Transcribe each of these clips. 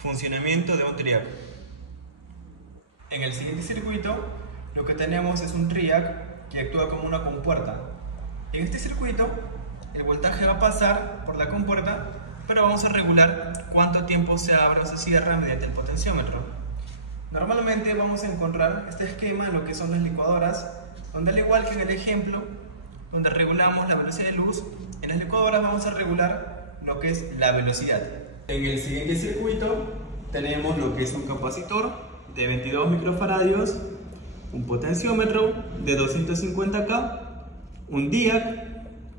Funcionamiento de un triac. En el siguiente circuito, lo que tenemos es un triac que actúa como una compuerta. En este circuito, el voltaje va a pasar por la compuerta, pero vamos a regular cuánto tiempo se abre o se cierra mediante el potenciómetro. Normalmente vamos a encontrar este esquema en lo que son las licuadoras, donde al igual que en el ejemplo, donde regulamos la velocidad de luz, en las licuadoras vamos a regular lo que es la velocidad. En el siguiente circuito tenemos lo que es un capacitor de 22 microfaradios, un potenciómetro de 250K, un diac,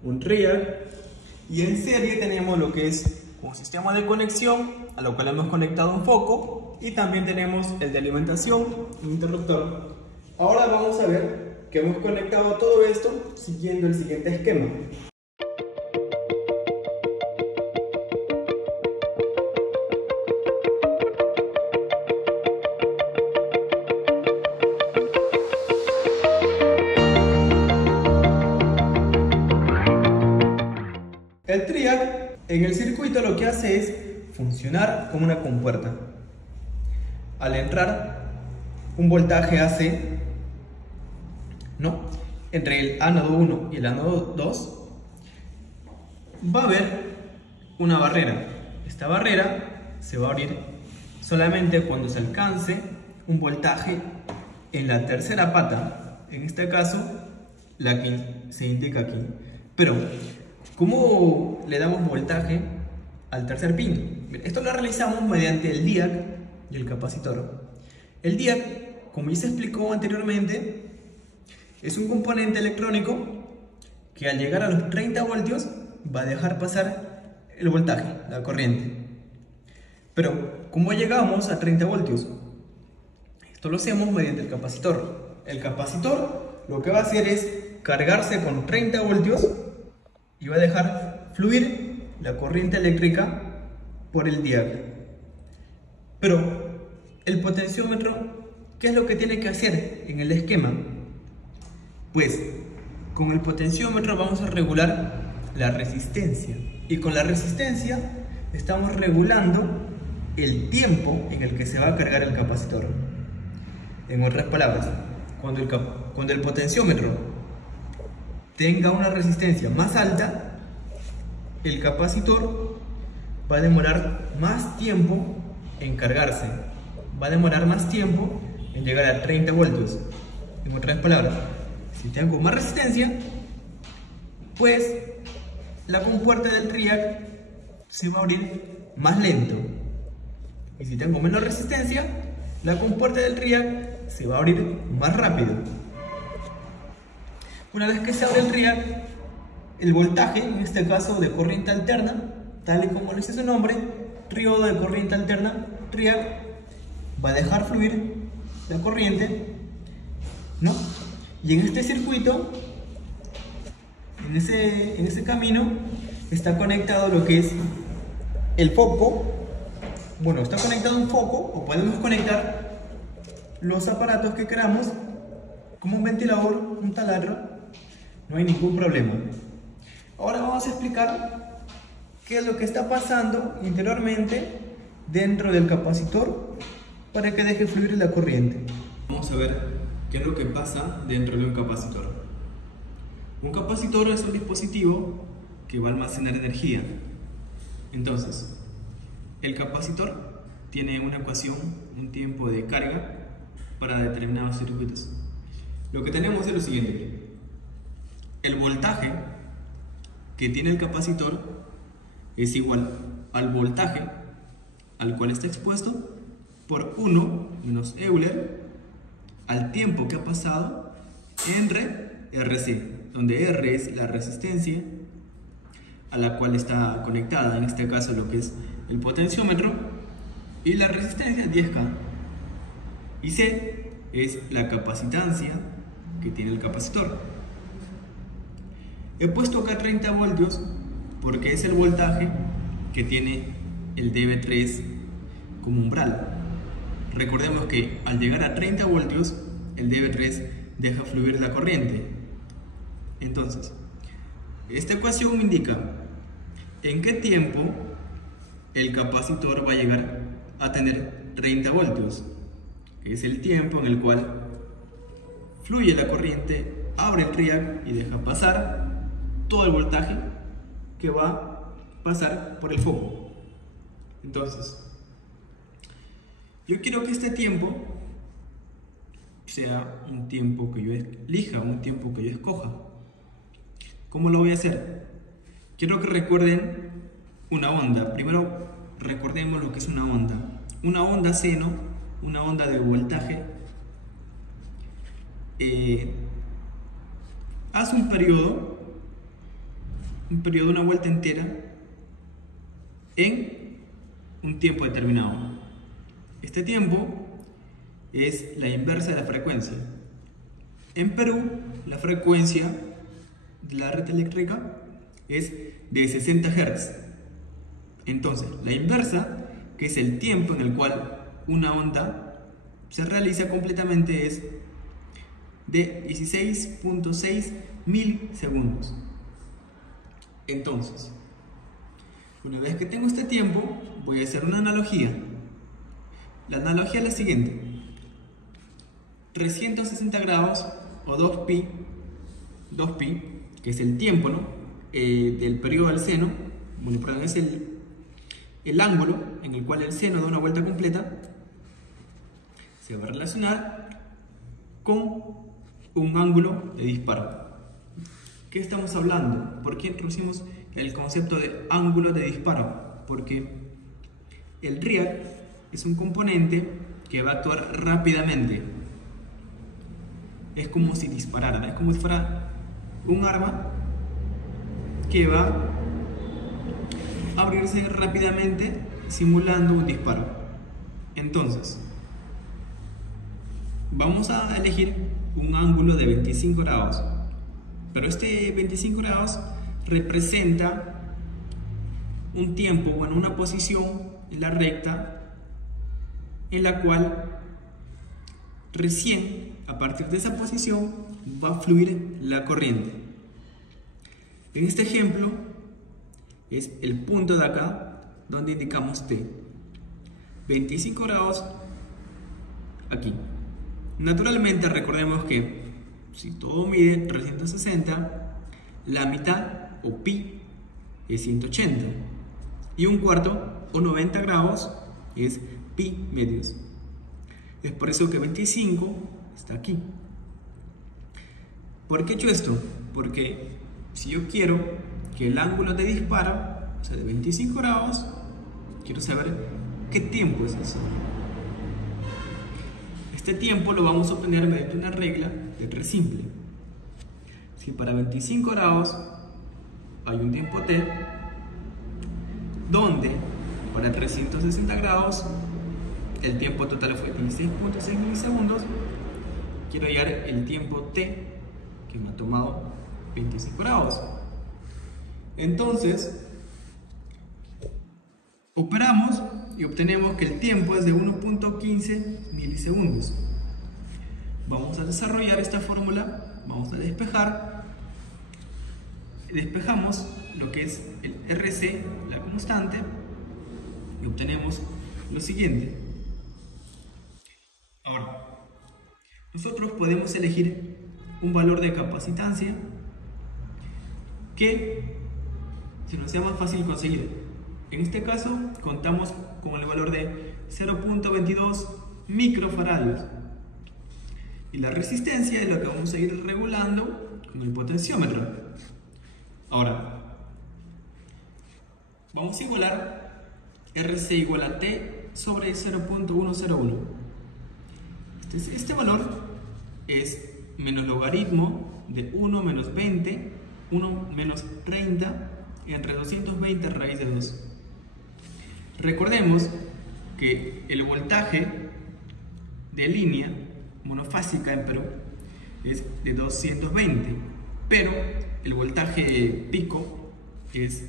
un triac, y en serie tenemos lo que es un sistema de conexión a lo cual hemos conectado un foco, y también tenemos el de alimentación, un interruptor. Ahora vamos a ver que hemos conectado todo esto siguiendo el siguiente esquema. El triac en el circuito lo que hace es funcionar como una compuerta. Al entrar un voltaje AC, entre el ánodo 1 y el ánodo 2, va a haber una barrera. Esta barrera se va a abrir solamente cuando se alcance un voltaje en la tercera pata, en este caso la que se indica aquí. Pero ¿cómo le damos voltaje al tercer pin? Esto lo realizamos mediante el diac y el capacitor. El diac, como ya se explicó anteriormente, es un componente electrónico que al llegar a los 30 voltios va a dejar pasar el voltaje, la corriente. Pero ¿cómo llegamos a 30 voltios? Esto lo hacemos mediante el capacitor. El capacitor lo que va a hacer es cargarse con 30 voltios y va a dejar fluir la corriente eléctrica por el diac. Pero el potenciómetro, ¿qué es lo que tiene que hacer en el esquema? Pues con el potenciómetro vamos a regular la resistencia, y con la resistencia estamos regulando el tiempo en el que se va a cargar el capacitor. En otras palabras, cuando el potenciómetro tenga una resistencia más alta, el capacitor va a demorar más tiempo en cargarse, va a demorar más tiempo en llegar a 30 voltios. En otras palabras, si tengo más resistencia, pues la compuerta del triac se va a abrir más lento, y si tengo menos resistencia, la compuerta del triac se va a abrir más rápido. Una vez que se abre el triac, el voltaje, en este caso de corriente alterna, tal y como lo dice su nombre, triodo de corriente alterna, triac, va a dejar fluir la corriente, y en este circuito, en ese camino, está conectado lo que es el foco. Bueno, está conectado un foco, o podemos conectar los aparatos que queramos, como un ventilador, un taladro, no hay ningún problema. Ahora vamos a explicar qué es lo que está pasando interiormente dentro del capacitor para que deje fluir la corriente. Vamos a ver qué es lo que pasa dentro de un capacitor. Un capacitor es un dispositivo que va a almacenar energía. Entonces, el capacitor tiene una ecuación, un tiempo de carga para determinados circuitos. Lo que tenemos es lo siguiente: el voltaje que tiene el capacitor es igual al voltaje al cual está expuesto por 1 menos Euler al tiempo que ha pasado entre RC, donde R es la resistencia a la cual está conectada, en este caso lo que es el potenciómetro, y la resistencia 10K, y C es la capacitancia que tiene el capacitor. He puesto acá 30 voltios porque es el voltaje que tiene el dB3 como umbral. Recordemos que al llegar a 30 voltios, el dB3 deja fluir la corriente. Entonces, esta ecuación me indica en qué tiempo el capacitor va a llegar a tener 30 voltios. Es el tiempo en el cual fluye la corriente, abre el RIAC y deja pasar todo el voltaje que va a pasar por el foco. Entonces, yo quiero que este tiempo sea un tiempo que yo elija, un tiempo que yo escoja. ¿Cómo lo voy a hacer? Quiero que recuerden una onda. Primero recordemos lo que es una onda. Una onda seno, una onda de voltaje, hace un periodo, una vuelta entera en un tiempo determinado. Este tiempo es la inversa de la frecuencia. En Perú, la frecuencia de la red eléctrica es de 60 Hz. Entonces, la inversa, que es el tiempo en el cual una onda se realiza completamente, es de 16.6 milisegundos. Entonces, una vez que tengo este tiempo, voy a hacer una analogía. La analogía es la siguiente: 360 grados o 2pi, que es el tiempo, ¿no? Del periodo del seno. Bueno, perdón, es el ángulo en el cual el seno da una vuelta completa. Se va a relacionar con un ángulo de disparo. ¿Qué estamos hablando? ¿Por qué introducimos el concepto de ángulo de disparo? Porque el RIAC es un componente que va a actuar rápidamente. Es como si disparara, es como si fuera un arma que va a abrirse rápidamente simulando un disparo. Entonces, vamos a elegir un ángulo de 25 grados, pero este 25 grados representa un tiempo, bueno, una posición en la recta en la cual recién a partir de esa posición va a fluir la corriente. En este ejemplo es el punto de acá donde indicamos T. 25 grados aquí. Naturalmente, recordemos que si todo mide 360, la mitad o pi es 180 y un cuarto o 90 grados es pi medios. Es por eso que 25 está aquí. ¿Por qué he hecho esto? Porque si yo quiero que el ángulo de disparo sea de 25 grados, quiero saber qué tiempo es eso. Este tiempo lo vamos a obtener mediante una regla de 3 simple. Si para 25 grados hay un tiempo t, donde para 360 grados el tiempo total fue 16.6 milisegundos, quiero hallar el tiempo t que me ha tomado 25 grados. Entonces, operamos y obtenemos que el tiempo es de 1.15 milisegundos. Vamos a desarrollar esta fórmula, vamos a despejar. Despejamos lo que es el RC, la constante, y obtenemos lo siguiente. Ahora, nosotros podemos elegir un valor de capacitancia que se nos sea más fácil conseguir. En este caso, contamos con el valor de 0.22 microfaradios. Y la resistencia es lo que vamos a ir regulando con el potenciómetro. Ahora, vamos a igualar RC igual a T sobre 0.101. Este valor es menos logaritmo de 1 menos 20, 1 menos 30 entre 220 raíz de 2. Recordemos que el voltaje de línea monofásica en Perú es de 220, pero el voltaje pico es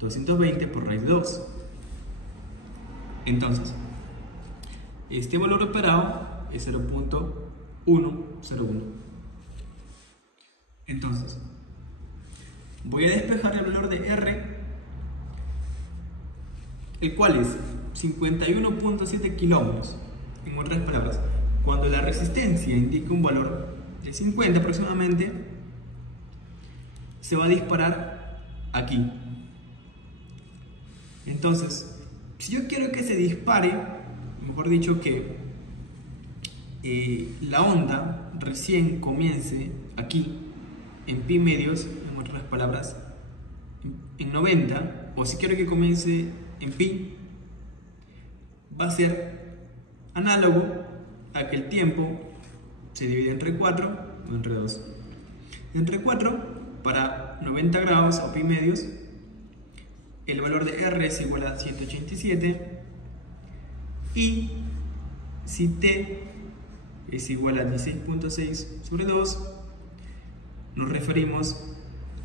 220 por raíz de 2. Entonces, este valor operado es 0.101. Entonces, voy a despejar el valor de R, el cual es 51.7 kilómetros. En otras palabras, cuando la resistencia indica un valor de 50 aproximadamente, se va a disparar aquí. Entonces, si yo quiero que se dispare, mejor dicho, que la onda recién comience aquí en pi medios, en otras palabras, en 90, o si quiero que comience en pi, va a ser análogo a que el tiempo se divide entre 4 o entre 2. Entre 4, para 90 grados o pi medios, el valor de R es igual a 187, y si T es igual a 16.6 sobre 2, nos referimos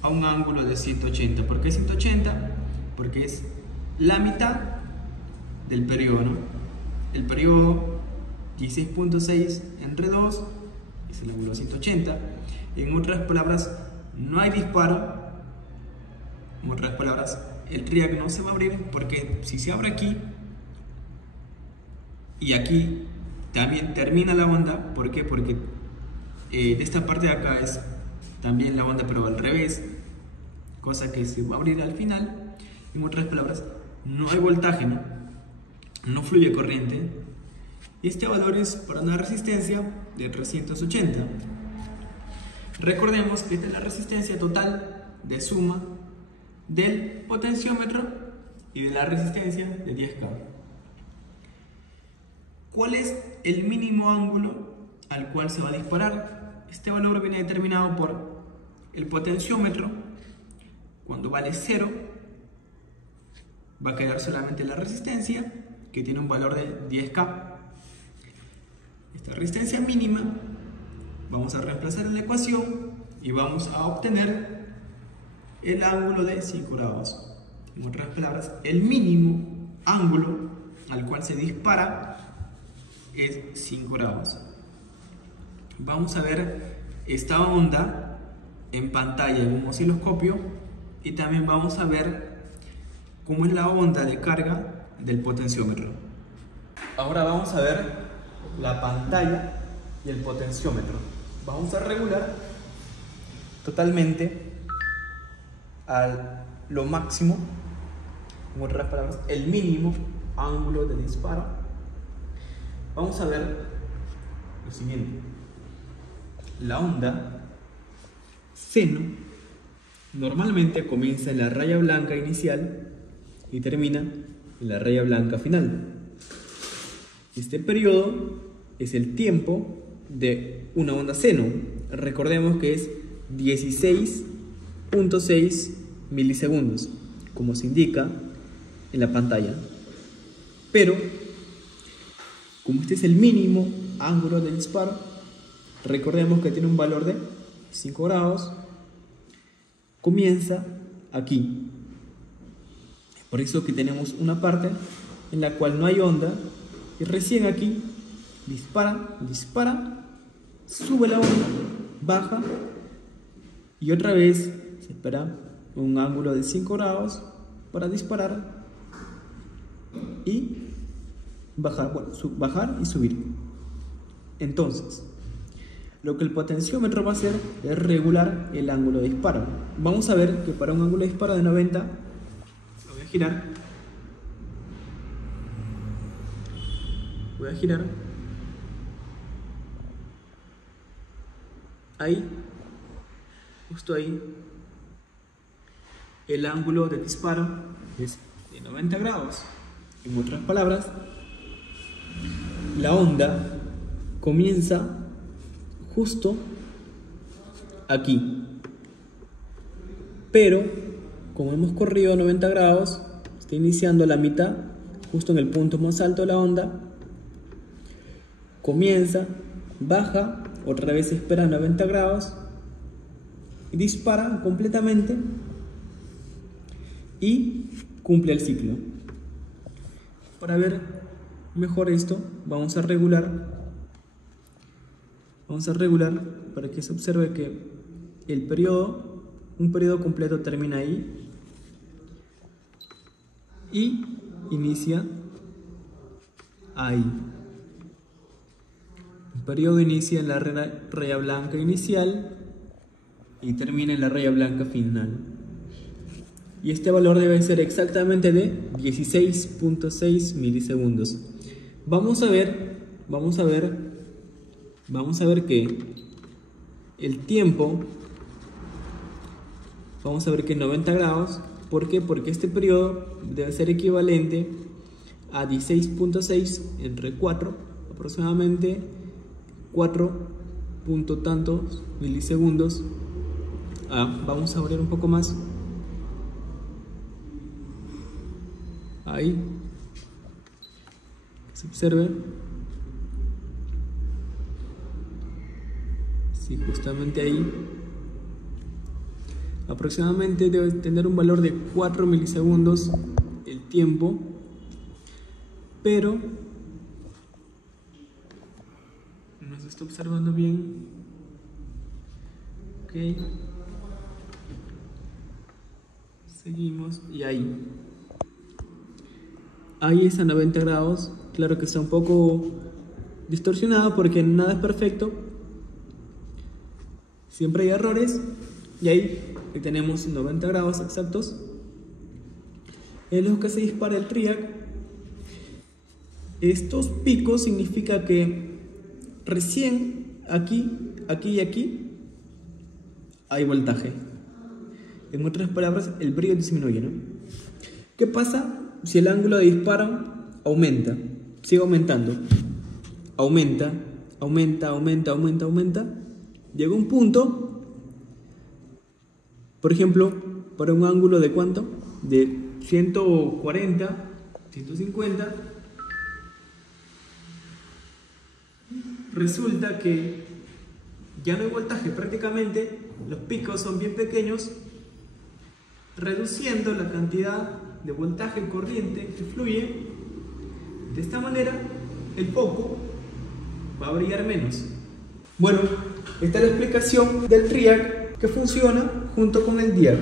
a un ángulo de 180. ¿Por qué 180? Porque es la mitad del periodo, ¿no? El periodo 16.6 entre 2 es el ángulo 180. En otras palabras, no hay disparo. En otras palabras, el triángulo no se va a abrir, porque si se abre aquí y aquí también termina la onda. ¿Por qué? Porque de esta parte de acá es también la onda, pero al revés, cosa que se va a abrir al final. En otras palabras, no hay voltaje, no fluye corriente, y este valor es para una resistencia de 380. Recordemos que esta es la resistencia total de suma del potenciómetro y de la resistencia de 10K. ¿Cuál es el mínimo ángulo al cual se va a disparar? Este valor viene determinado por el potenciómetro. Cuando vale 0, va a quedar solamente la resistencia, que tiene un valor de 10K. Esta resistencia mínima vamos a reemplazar en la ecuación y vamos a obtener el ángulo de 5 grados. En otras palabras, el mínimo ángulo al cual se dispara es 5 grados. Vamos a ver esta onda en pantalla en un osciloscopio, y también vamos a ver cómo es la onda de carga del potenciómetro. Ahora vamos a ver la pantalla y el potenciómetro. Vamos a regular totalmente a lo máximo, en otras palabras, el mínimo ángulo de disparo. Vamos a ver lo siguiente. La onda seno normalmente comienza en la raya blanca inicial y termina en la raya blanca final. Este periodo es el tiempo de una onda seno. Recordemos que es 16.6 milisegundos, como se indica en la pantalla. Pero, como este es el mínimo ángulo de disparo, recordemos que tiene un valor de 5 grados, comienza aquí. Por eso que tenemos una parte en la cual no hay onda, y recién aquí dispara, sube la onda, baja, y otra vez se espera un ángulo de 5 grados para disparar y bajar, bajar y subir. Entonces, lo que el potenciómetro va a hacer es regular el ángulo de disparo. Vamos a ver que para un ángulo de disparo de 90, lo voy a girar. Ahí, justo ahí, el ángulo de disparo es de 90 grados. En otras palabras, la onda comienza justo aquí, pero como hemos corrido 90 grados, está iniciando la mitad, justo en el punto más alto de la onda. Comienza, baja, otra vez espera 90 grados y dispara completamente y cumple el ciclo. Para ver mejor esto, vamos a regular para que se observe que el periodo, un periodo completo termina ahí y inicia ahí. El periodo inicia en la raya blanca inicial y termina en la raya blanca final. Y este valor debe ser exactamente de 16.6 milisegundos. Vamos a ver que el tiempo, vamos a ver que 90 grados, ¿por qué? Porque este periodo debe ser equivalente a 16.6 entre 4, aproximadamente 4 punto tantos milisegundos. Vamos a abrir un poco más. Ahí, que se observe. Sí, justamente ahí. Aproximadamente debe tener un valor de 4 milisegundos el tiempo, pero no se está observando bien. Ok, seguimos y ahí es a 90 grados. Claro que está un poco distorsionado porque nada es perfecto, siempre hay errores. Y ahí tenemos 90 grados exactos en los que se dispara el TRIAC. Estos picos significa que recién aquí y aquí hay voltaje. En otras palabras, el brillo disminuye, ¿no? ¿Qué pasa si el ángulo de disparo aumenta? Sigue aumentando. Aumenta. Llega un punto, por ejemplo, para un ángulo de ¿cuánto? De 140, 150. Resulta que ya no hay voltaje prácticamente, los picos son bien pequeños, reduciendo la cantidad de voltaje corriente que fluye. De esta manera el foco va a brillar menos. Bueno, esta es la explicación del TRIAC que funciona junto con el DIAC.